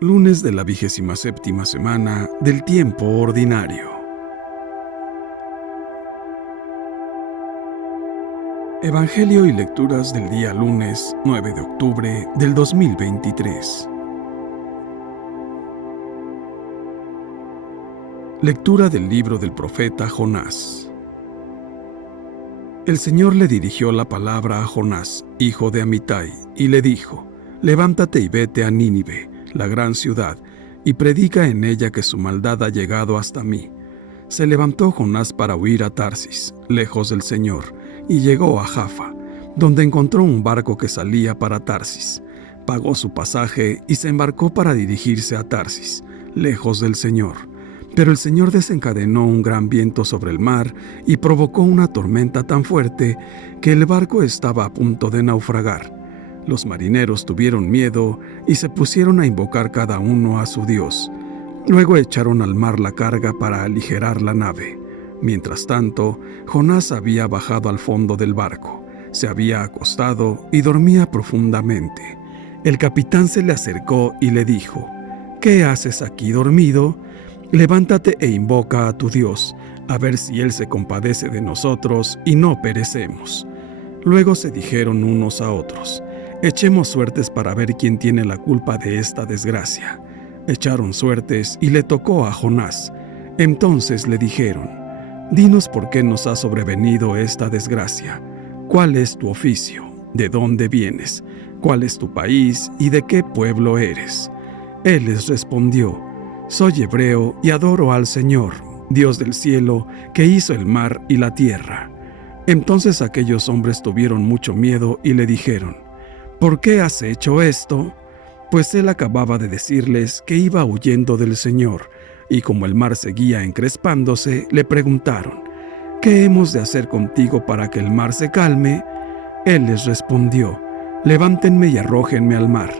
Lunes de la 27ª semana del tiempo ordinario. Evangelio y lecturas del día lunes 9 de octubre del 2023. Lectura del libro del profeta Jonás. El Señor le dirigió la palabra a Jonás, hijo de Amitai, y le dijo: Levántate y vete a Nínive, la gran ciudad, y predica en ella que su maldad ha llegado hasta mí. Se levantó Jonás para huir a Tarsis, lejos del Señor, y llegó a Jaffa, donde encontró un barco que salía para Tarsis. Pagó su pasaje y se embarcó para dirigirse a Tarsis, lejos del Señor. Pero el Señor desencadenó un gran viento sobre el mar y provocó una tormenta tan fuerte que el barco estaba a punto de naufragar. Los marineros tuvieron miedo y se pusieron a invocar cada uno a su Dios. Luego echaron al mar la carga para aligerar la nave. Mientras tanto, Jonás había bajado al fondo del barco, se había acostado y dormía profundamente. El capitán se le acercó y le dijo: ¿Qué haces aquí dormido? Levántate e invoca a tu Dios, a ver si Él se compadece de nosotros y no perecemos. Luego se dijeron unos a otros: Echemos suertes para ver quién tiene la culpa de esta desgracia. Echaron suertes y le tocó a Jonás. Entonces le dijeron: Dinos por qué nos ha sobrevenido esta desgracia. ¿Cuál es tu oficio? ¿De dónde vienes? ¿Cuál es tu país y de qué pueblo eres? Él les respondió: Soy hebreo y adoro al Señor, Dios del cielo, que hizo el mar y la tierra. Entonces aquellos hombres tuvieron mucho miedo y le dijeron: ¿Por qué has hecho esto? Pues él acababa de decirles que iba huyendo del Señor, y como el mar seguía encrespándose, le preguntaron: ¿Qué hemos de hacer contigo para que el mar se calme? Él les respondió: Levántenme y arrójenme al mar,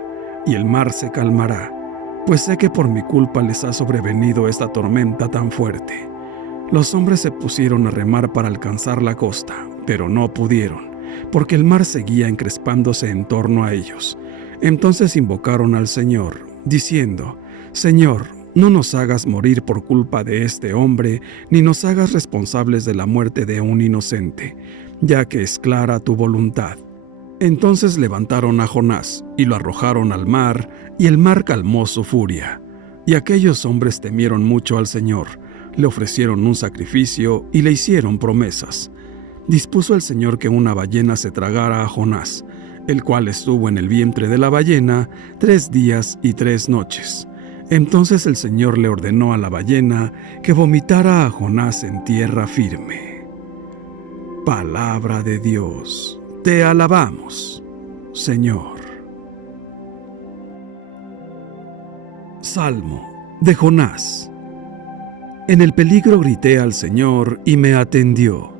y el mar se calmará, pues sé que por mi culpa les ha sobrevenido esta tormenta tan fuerte. Los hombres se pusieron a remar para alcanzar la costa, pero no pudieron, porque el mar seguía encrespándose en torno a ellos. Entonces invocaron al Señor, diciendo: Señor, no nos hagas morir por culpa de este hombre, ni nos hagas responsables de la muerte de un inocente, ya que es clara tu voluntad. Entonces levantaron a Jonás y lo arrojaron al mar, y el mar calmó su furia. Y aquellos hombres temieron mucho al Señor, le ofrecieron un sacrificio y le hicieron promesas. Dispuso el Señor que una ballena se tragara a Jonás, el cual estuvo en el vientre de la ballena 3 días y 3 noches. Entonces el Señor le ordenó a la ballena que vomitara a Jonás en tierra firme. Palabra de Dios. Te alabamos, Señor. Salmo de Jonás. En el peligro grité al Señor y me atendió.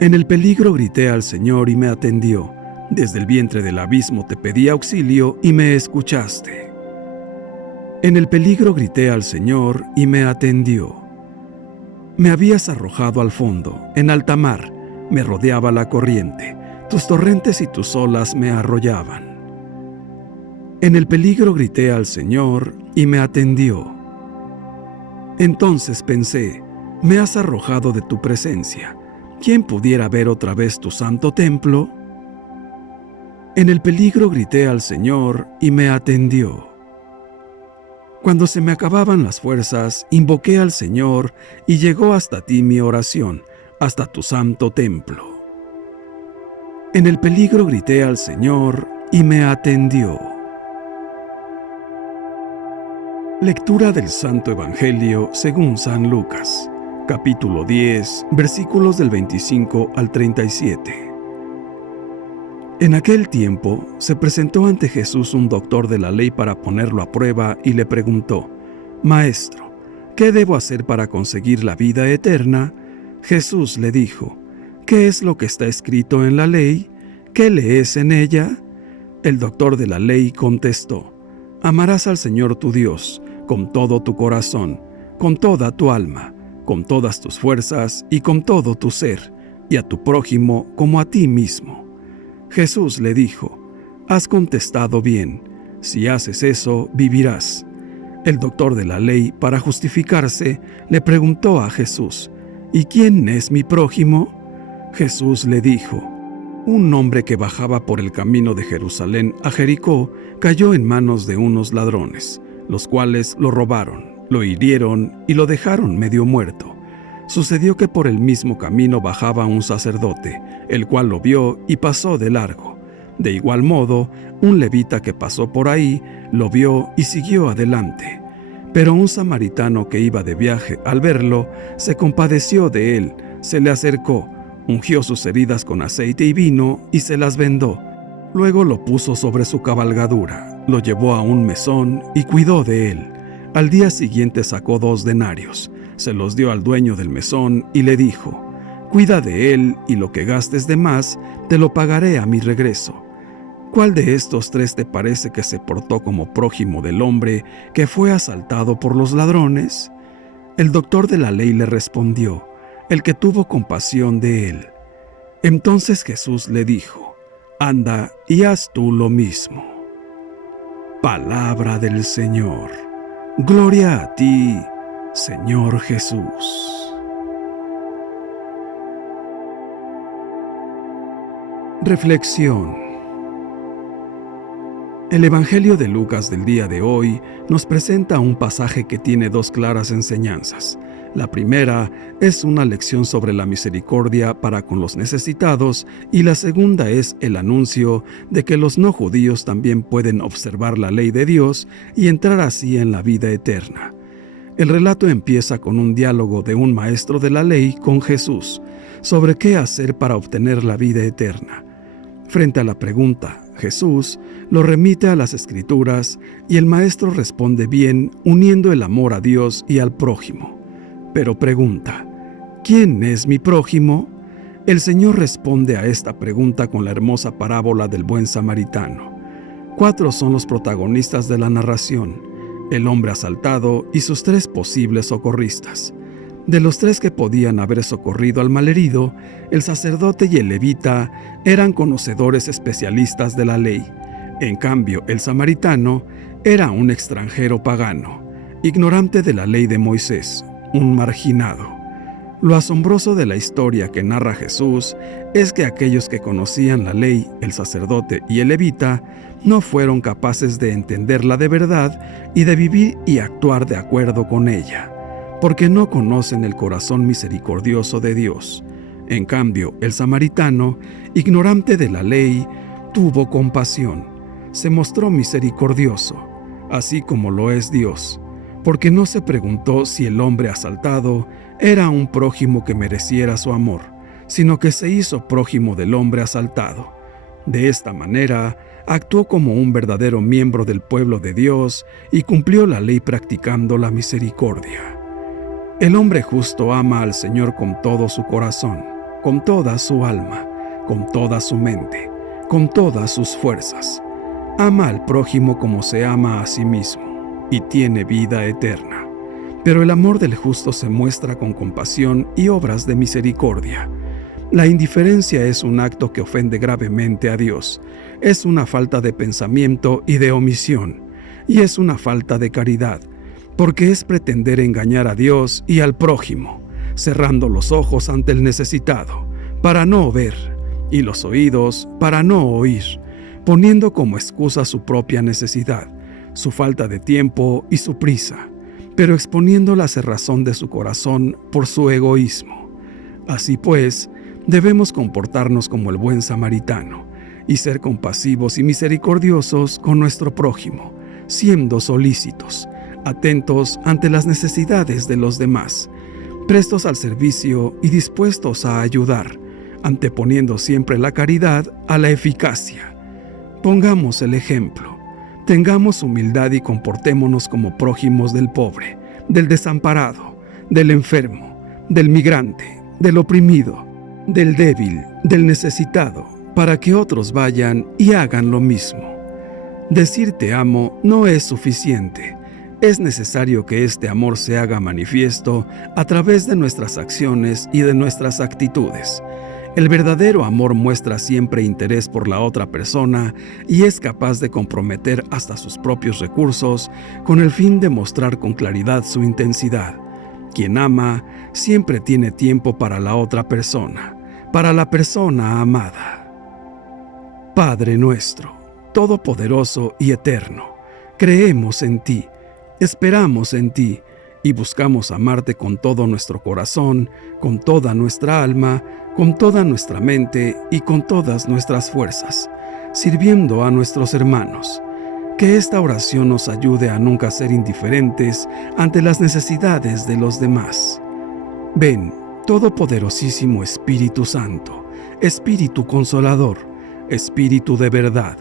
En el peligro grité al Señor y me atendió. Desde el vientre del abismo te pedí auxilio y me escuchaste. En el peligro grité al Señor y me atendió. Me habías arrojado al fondo, en alta mar, me rodeaba la corriente, tus torrentes y tus olas me arrollaban. En el peligro grité al Señor y me atendió. Entonces pensé: me has arrojado de tu presencia. ¿Quién pudiera ver otra vez tu santo templo? En el peligro grité al Señor y me atendió. Cuando se me acababan las fuerzas, invoqué al Señor y llegó hasta ti mi oración, hasta tu santo templo. En el peligro grité al Señor y me atendió. Lectura del Santo Evangelio según San Lucas, capítulo 10, versículos del 25 al 37. En aquel tiempo se presentó ante Jesús un doctor de la ley para ponerlo a prueba y le preguntó: Maestro, ¿qué debo hacer para conseguir la vida eterna? Jesús le dijo: ¿Qué es lo que está escrito en la ley? ¿Qué lees en ella? El doctor de la ley contestó: Amarás al Señor tu Dios con todo tu corazón, con toda tu alma, con todas tus fuerzas y con todo tu ser, y a tu prójimo como a ti mismo. Jesús le dijo: Has contestado bien. Si haces eso, vivirás. El doctor de la ley, para justificarse, le preguntó a Jesús: ¿Y quién es mi prójimo? Jesús le dijo: un hombre que bajaba por el camino de Jerusalén a Jericó cayó en manos de unos ladrones, los cuales lo robaron, lo hirieron y lo dejaron medio muerto. Sucedió que por el mismo camino bajaba un sacerdote, el cual lo vio y pasó de largo. De igual modo, un levita que pasó por ahí lo vio y siguió adelante. Pero un samaritano que iba de viaje, al verlo, se compadeció de él, se le acercó, ungió sus heridas con aceite y vino y se las vendó. Luego lo puso sobre su cabalgadura, lo llevó a un mesón y cuidó de él. Al día siguiente sacó 2 denarios, se los dio al dueño del mesón y le dijo: cuida de él y lo que gastes de más te lo pagaré a mi regreso. ¿Cuál de estos 3 te parece que se portó como prójimo del hombre que fue asaltado por los ladrones? El doctor de la ley le respondió: el que tuvo compasión de él. Entonces Jesús le dijo: anda y haz tú lo mismo. Palabra del Señor. Gloria a ti, Señor Jesús. Reflexión. El Evangelio de Lucas del día de hoy nos presenta un pasaje que tiene 2 claras enseñanzas. La primera es una lección sobre la misericordia para con los necesitados y la segunda es el anuncio de que los no judíos también pueden observar la ley de Dios y entrar así en la vida eterna. El relato empieza con un diálogo de un maestro de la ley con Jesús sobre qué hacer para obtener la vida eterna. Frente a la pregunta, Jesús lo remite a las Escrituras y el maestro responde bien uniendo el amor a Dios y al prójimo. Pero pregunta: ¿quién es mi prójimo? El Señor responde a esta pregunta con la hermosa parábola del buen samaritano. 4 son los protagonistas de la narración: el hombre asaltado y sus 3 posibles socorristas. De los 3 que podían haber socorrido al malherido, el sacerdote y el levita eran conocedores especialistas de la ley. En cambio, el samaritano era un extranjero pagano, ignorante de la ley de Moisés, un marginado. Lo asombroso de la historia que narra Jesús es que aquellos que conocían la ley, el sacerdote y el levita, no fueron capaces de entenderla de verdad y de vivir y actuar de acuerdo con ella, porque no conocen el corazón misericordioso de Dios. En cambio, el samaritano, ignorante de la ley, tuvo compasión, se mostró misericordioso, así como lo es Dios, porque no se preguntó si el hombre asaltado era un prójimo que mereciera su amor, sino que se hizo prójimo del hombre asaltado. De esta manera, actuó como un verdadero miembro del pueblo de Dios y cumplió la ley practicando la misericordia. El hombre justo ama al Señor con todo su corazón, con toda su alma, con toda su mente, con todas sus fuerzas. Ama al prójimo como se ama a sí mismo y tiene vida eterna. Pero el amor del justo se muestra con compasión y obras de misericordia. La indiferencia es un acto que ofende gravemente a Dios, es una falta de pensamiento y de omisión, y es una falta de caridad, porque es pretender engañar a Dios y al prójimo, cerrando los ojos ante el necesitado, para no ver, y los oídos para no oír, poniendo como excusa su propia necesidad, su falta de tiempo y su prisa, pero exponiendo la cerrazón de su corazón por su egoísmo. Así pues, debemos comportarnos como el buen samaritano y ser compasivos y misericordiosos con nuestro prójimo, siendo solícitos, atentos ante las necesidades de los demás, prestos al servicio y dispuestos a ayudar, anteponiendo siempre la caridad a la eficacia. Pongamos el ejemplo, tengamos humildad y comportémonos como prójimos del pobre, del desamparado, del enfermo, del migrante, del oprimido, del débil, del necesitado, para que otros vayan y hagan lo mismo. Decir te amo no es suficiente. Es necesario que este amor se haga manifiesto a través de nuestras acciones y de nuestras actitudes. El verdadero amor muestra siempre interés por la otra persona y es capaz de comprometer hasta sus propios recursos con el fin de mostrar con claridad su intensidad. Quien ama siempre tiene tiempo para la otra persona, para la persona amada. Padre nuestro, todopoderoso y eterno, creemos en ti, esperamos en ti y buscamos amarte con todo nuestro corazón, con toda nuestra alma, con toda nuestra mente y con todas nuestras fuerzas, sirviendo a nuestros hermanos. Que esta oración nos ayude a nunca ser indiferentes ante las necesidades de los demás. Ven, Todopoderosísimo Espíritu Santo, Espíritu Consolador, Espíritu de verdad,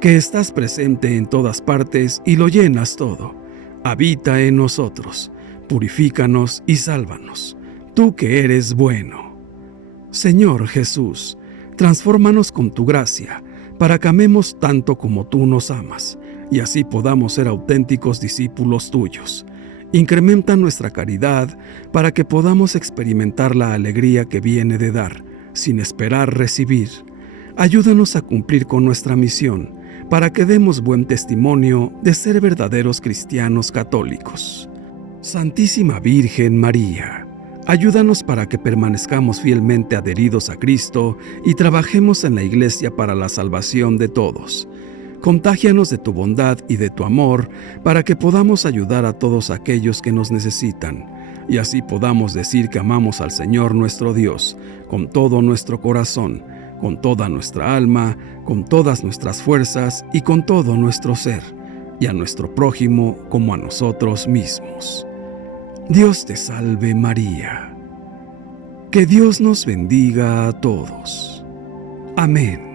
que estás presente en todas partes y lo llenas todo. Habita en nosotros, purifícanos y sálvanos, tú que eres bueno. Señor Jesús, transfórmanos con tu gracia, para que amemos tanto como tú nos amas, y así podamos ser auténticos discípulos tuyos. Incrementa nuestra caridad para que podamos experimentar la alegría que viene de dar, sin esperar recibir. Ayúdanos a cumplir con nuestra misión, para que demos buen testimonio de ser verdaderos cristianos católicos. Santísima Virgen María, ayúdanos para que permanezcamos fielmente adheridos a Cristo y trabajemos en la Iglesia para la salvación de todos. Contágianos de tu bondad y de tu amor para que podamos ayudar a todos aquellos que nos necesitan, y así podamos decir que amamos al Señor nuestro Dios con todo nuestro corazón, con toda nuestra alma, con todas nuestras fuerzas y con todo nuestro ser, y a nuestro prójimo como a nosotros mismos. Dios te salve María. Que Dios nos bendiga a todos. Amén.